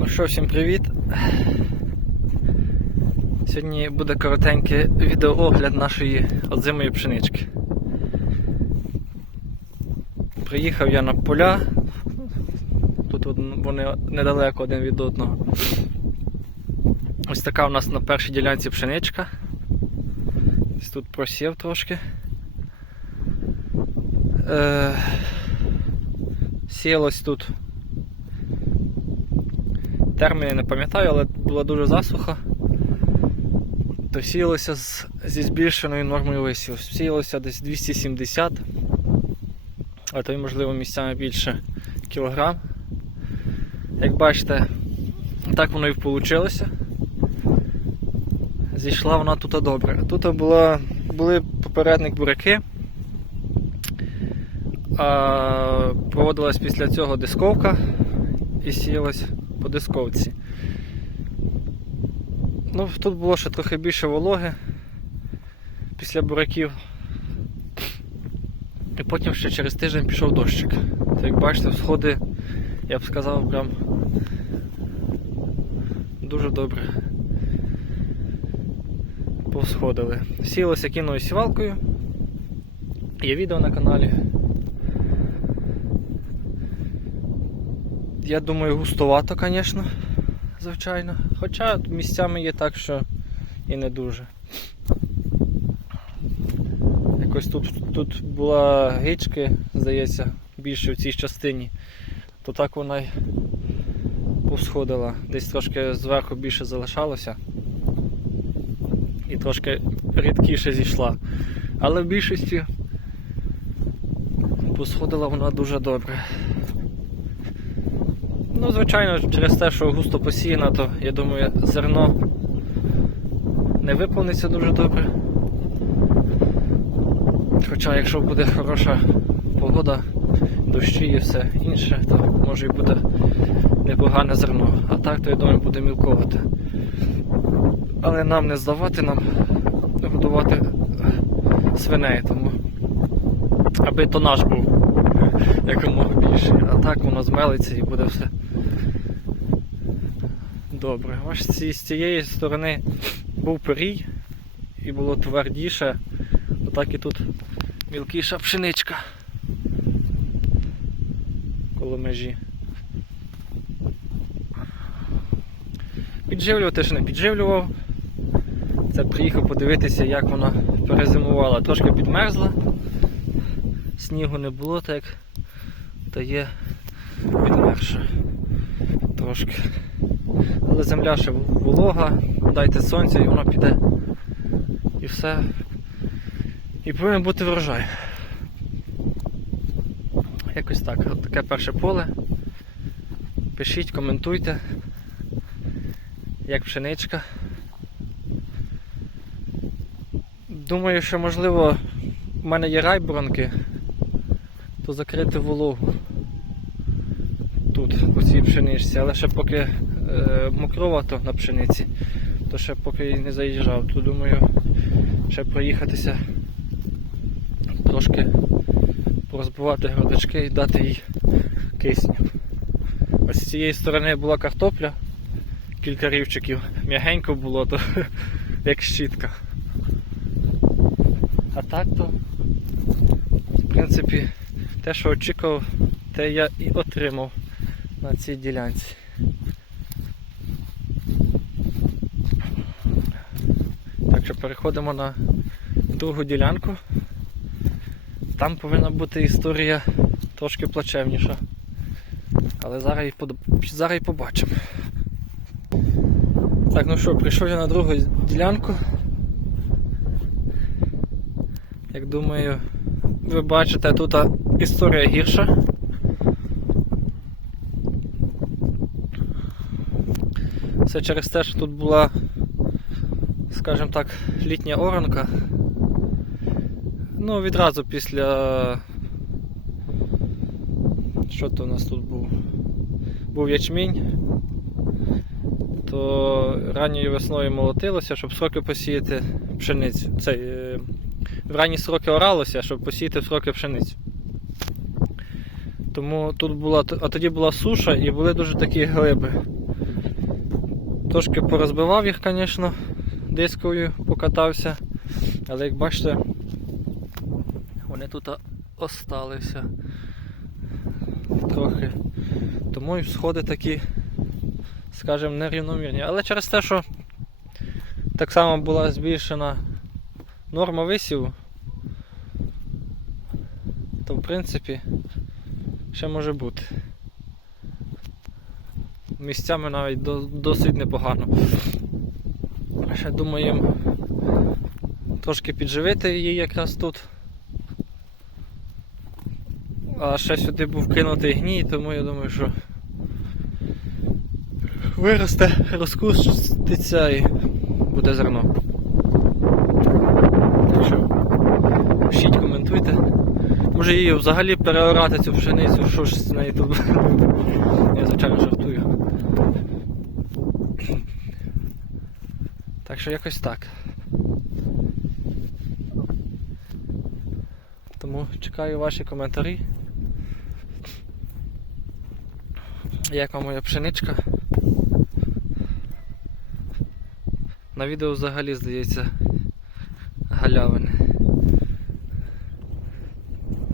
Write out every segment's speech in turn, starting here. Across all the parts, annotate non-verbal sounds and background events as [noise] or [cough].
Ну що, всім привіт. Сьогодні буде коротенький відеоогляд нашої озимої пшенички. Приїхав я на поля. Тут вони недалеко один від одного. Ось така у нас на першій ділянці пшеничка. Ось тут просів трошки. Е, сіялось тут терміни не пам'ятаю, але була дуже засуха. То сіялося з, зі збільшеною нормою висів. Сіялося десь 270, а то й можливо місцями більше кілограм. Як бачите, так воно і вийшло. Зійшла вона тут добре. Тут була, були попередник буряки. А, проводилась після цього дисковка і сіялась по дисковці. Ну, тут було ще трохи більше вологи після буряків. І потім ще через тиждень пішов дощик. То як бачите, сходи, я б сказав, прям дуже добре повсходили. Сілося кіною сівалкою. Є відео на каналі. Я думаю, густовато, звісно, звичайно. Хоча місцями є так, що і не дуже. Якось тут, тут була гички, здається, більше в цій частині, то так вона й повсходила. Десь трошки зверху більше залишалося і трошки рідкіше зійшла. Але в більшості посходила вона дуже добре. Ну, звичайно, через те, що густо посіяна, то я думаю, зерно не виповниться дуже добре. Хоча якщо буде хороша погода, дощі і все інше, то може і буде непогане зерно. А так, то я думаю, буде мілковати. Але нам не здавати, нам годувати свиней, тому аби то наш був якомога більше. А так воно змелиться і буде все добре. Ось з цієї сторони був перій і було твердіше, отак і тут мілкіша пшеничка коло межі. Підживлювати ж не підживлював. Це приїхав подивитися, як вона перезимувала. Трошки підмерзла, снігу не було, так як та є підмерша трошки. Але земля ще волога, дайте сонця і воно піде. І все. І повинен бути врожай. Якось так. От таке перше поле. Пишіть, коментуйте, як пшеничка. Думаю, що можливо в мене є райборонки, то закрити вологу тут, у цій пшеничці, але ще поки е, мокровато на пшениці, то ще поки не заїжджав, то думаю, ще проїхатися трошки порозбивати грудочки і дати їй кисню. Ось з цієї сторони була картопля, кілька рівчиків, м'ягенько було, то [laughs] як щітка. А так то, в принципі, те, що очікував, те я і отримав на цій ділянці. Так що переходимо на другу ділянку. Там повинна бути історія трошки плачевніша. Але зараз і, под... зараз і побачимо. Так, ну що, прийшов я на другу ділянку. Як думаю, ви бачите, тут історія гірша. Все через те, що тут була, скажімо так, літня оранка. Ну, відразу після. Що то у нас тут був? Був ячмінь, то ранньою весною молотилося, щоб сроки посіяти пшеницю. Цей, е, в ранні сроки оралося, щоб посіяти сроки пшеницю. Тому тут була, а тоді була суша і були дуже такі глиби. Трошки порозбивав їх, звісно, дискою покатався. Але як бачите, вони тут осталися трохи. Тому і сходи такі, скажімо, нерівномірні. Але через те, що так само була збільшена норма висіву, то в принципі ще може бути. Місцями навіть до- досить непогано. Ще думаємо трошки підживити її якраз тут. А ще сюди був кинутий гній, тому я думаю, що виросте, розкуститься і буде зерно. Так що пишіть, коментуйте. Може її взагалі переорати цю пшеницю, що ж з нею тут. [laughs] Я звичайно жартую. Так що якось так. Тому чекаю ваші коментарі. Як вам моя пшеничка? На відео взагалі здається галявини.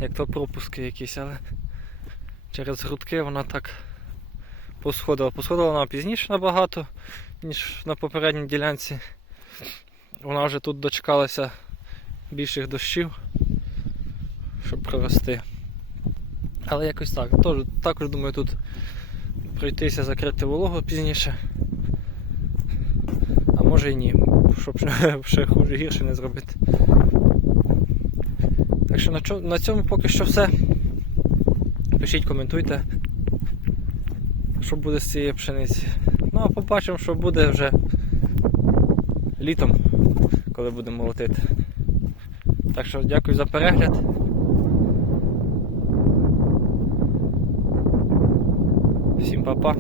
Як то пропуски якісь, але через грудки вона так посходила. Посходила вона пізніше набагато, ніж на попередній ділянці. Вона вже тут дочекалася більших дощів, щоб прорости. Але якось так. Тож, також думаю тут пройтися закрити вологу пізніше. А може і ні, щоб [laughs] ще, хуже гірше не зробити. Так що на цьому поки що все. Пишіть, коментуйте, що буде з цієї пшениці. Ну а побачимо, що буде вже літом, коли будемо молотити. Так що дякую за перегляд. Всім па-па.